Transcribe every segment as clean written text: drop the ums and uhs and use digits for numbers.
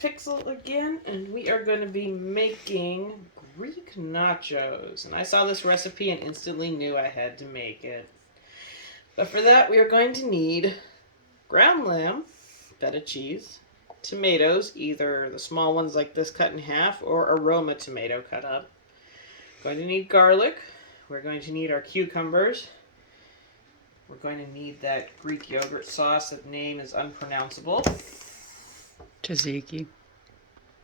Pixel again, and we are going to be making Greek nachos. And I saw this recipe and instantly knew I had to make it. But for that, we are going to need ground lamb, feta cheese, tomatoes, either the small ones like this cut in half or aroma tomato cut up. Going to need garlic. We're going to need our cucumbers. We're going to need that Greek yogurt sauce. That name is unpronounceable. Tzatziki.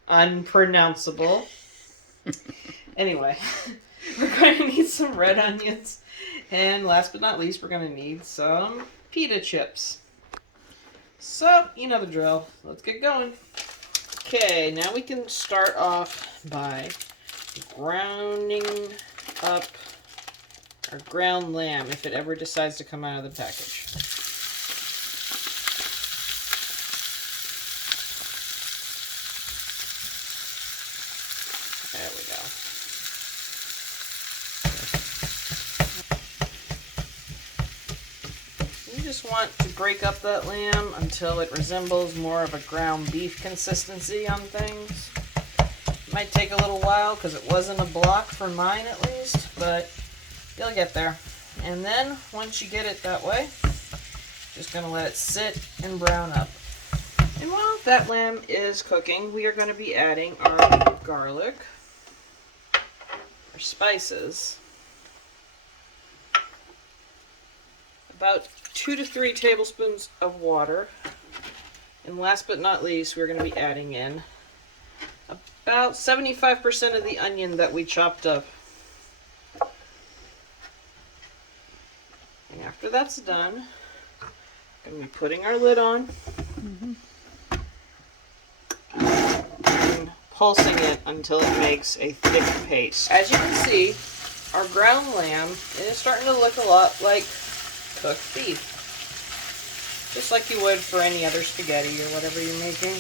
Unpronounceable. Anyway, we're going to need some red onions. And last but not least, we're going to need some pita chips. So, you know the drill. Let's get going. Okay, now we can start off by grounding up our ground lamb if it ever decides to come out of the package. There we go. You just want to break up that lamb until it resembles more of a ground beef consistency on things. It might take a little while because it wasn't a block for mine at least, but you'll get there. And then once you get it that way, just going to let it sit and brown up. And while that lamb is cooking, we are going to be adding our garlic, our spices, about 2 to 3 tablespoons of water, and last but not least, we're going to be adding in about 75% of the onion that we chopped up. And after that's done, we're going to be putting our lid on and pulsing it until it makes a thick paste. As you can see, our ground lamb is starting to look a lot like cooked beef. Just like you would for any other spaghetti or whatever you're making.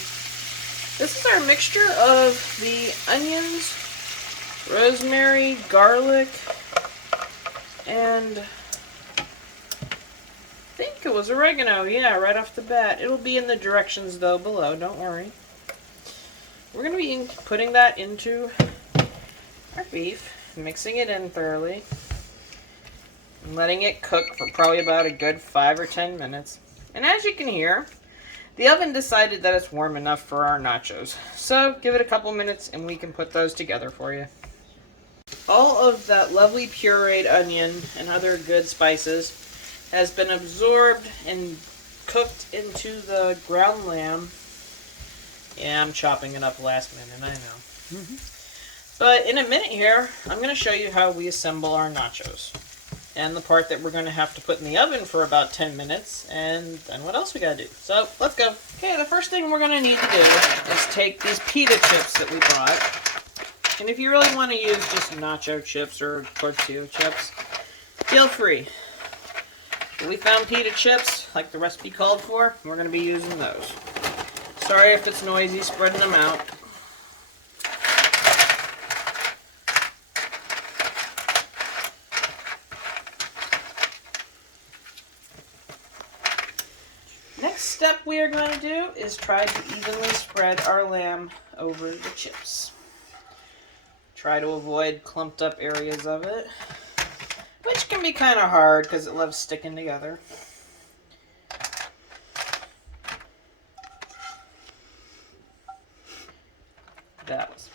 This is our mixture of the onions, rosemary, garlic, and I think it was oregano. Yeah, right off the bat. It'll be in the directions though below, don't worry. We're going to be putting that into our beef, mixing it in thoroughly, and letting it cook for probably about a good 5 or 10 minutes. And as you can hear, the oven decided that it's warm enough for our nachos. So give it a couple minutes and we can put those together for you. All of that lovely pureed onion and other good spices has been absorbed and cooked into the ground lamb. Yeah, I'm chopping it up last minute, I know. But in a minute here, I'm going to show you how we assemble our nachos. And the part that we're going to have to put in the oven for about 10 minutes, and then what else we got to do. So, let's go. Okay, the first thing we're going to need to do is take these pita chips that we bought. And if you really want to use just nacho chips or tortilla chips, feel free. But we found pita chips, like the recipe called for, and we're going to be using those. Sorry if it's noisy spreading them out. Next step we are going to do is try to evenly spread our lamb over the chips. Try to avoid clumped up areas of it, which can be kind of hard because it loves sticking together. That was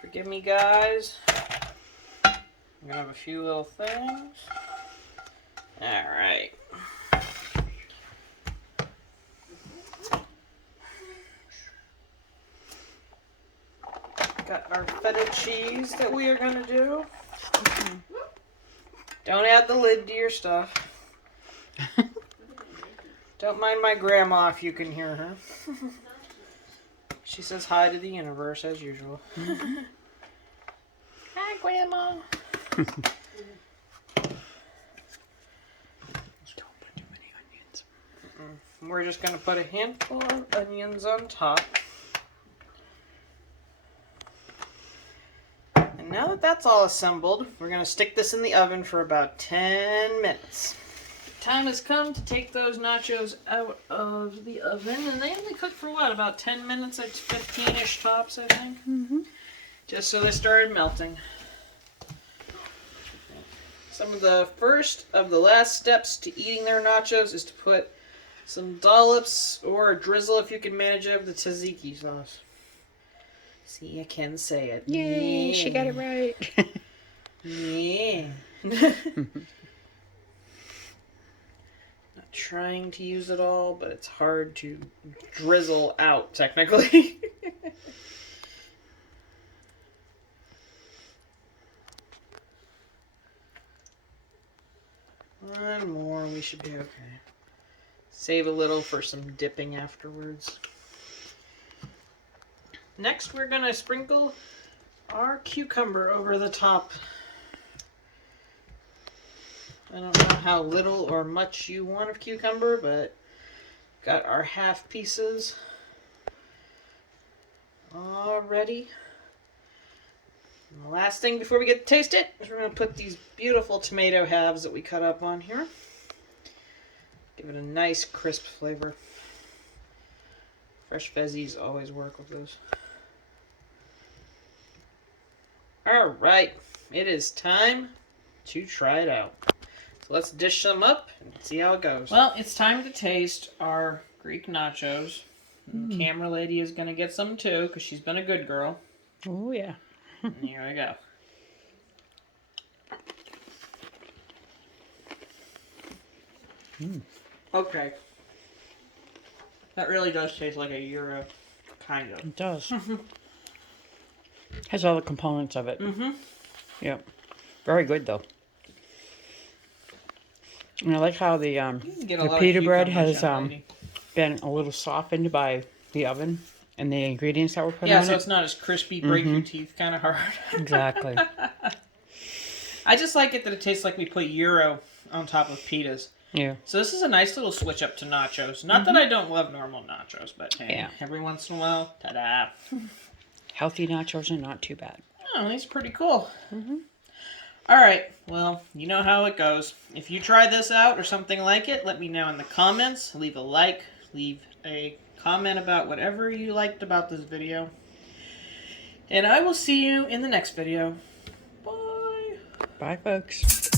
forgive me, guys. I'm gonna have a few little things. Alright. Got our feta cheese that we are going to do. Don't add the lid to your stuff. Don't mind my grandma if you can hear her. She says hi to the universe as usual. Hi, Grandma. We're just going to put a handful of onions on top. And now that that's all assembled, we're going to stick this in the oven for about 10 minutes. time has come to take those nachos out of the oven, and they only cook for what, about 10 minutes at 15-ish tops, I think. Mm-hmm. Just so they started melting. Some of the first of the last steps to eating their nachos is to put some dollops or a drizzle, if you can manage it, of the tzatziki sauce. See, I can say it. Yay, she got it right. Yeah. Not trying to use it all, but it's hard to drizzle out, technically. One more, we should be okay. Save a little for some dipping afterwards. Next, we're going to sprinkle our cucumber over the top. I don't know how little or much you want of cucumber, but got our half pieces all ready. And the last thing before we get to taste it is we're going to put these beautiful tomato halves that we cut up on here. Give it a nice crisp flavor. Fresh veggies always work with those. Alright, it is time to try it out. So let's dish them up and see how it goes. Well, it's time to taste our Greek nachos. The camera lady is going to get some too, because she's been a good girl. Oh, yeah. And here we go. Okay. That really does taste like a gyro, kind of. It does. Has all the components of it. Mm-hmm. Yep. Very good, though. And I like how the pita bread has been a little softened by the oven and the ingredients that were put on it. Yeah, so it's not as crispy, break your teeth kind of hard. Exactly. I just like it that it tastes like we put gyro on top of pitas. Yeah. So this is a nice little switch up to nachos. Not that I don't love normal nachos, but hey, Yeah. every once in a while, ta-da. Healthy nachos are not too bad. Oh, these are pretty cool. All right, well, you know how it goes. If you try this out or something like it, let me know in the comments. Leave a like, leave a comment about whatever you liked about this video. And I will see you in the next video. Bye. Bye, folks.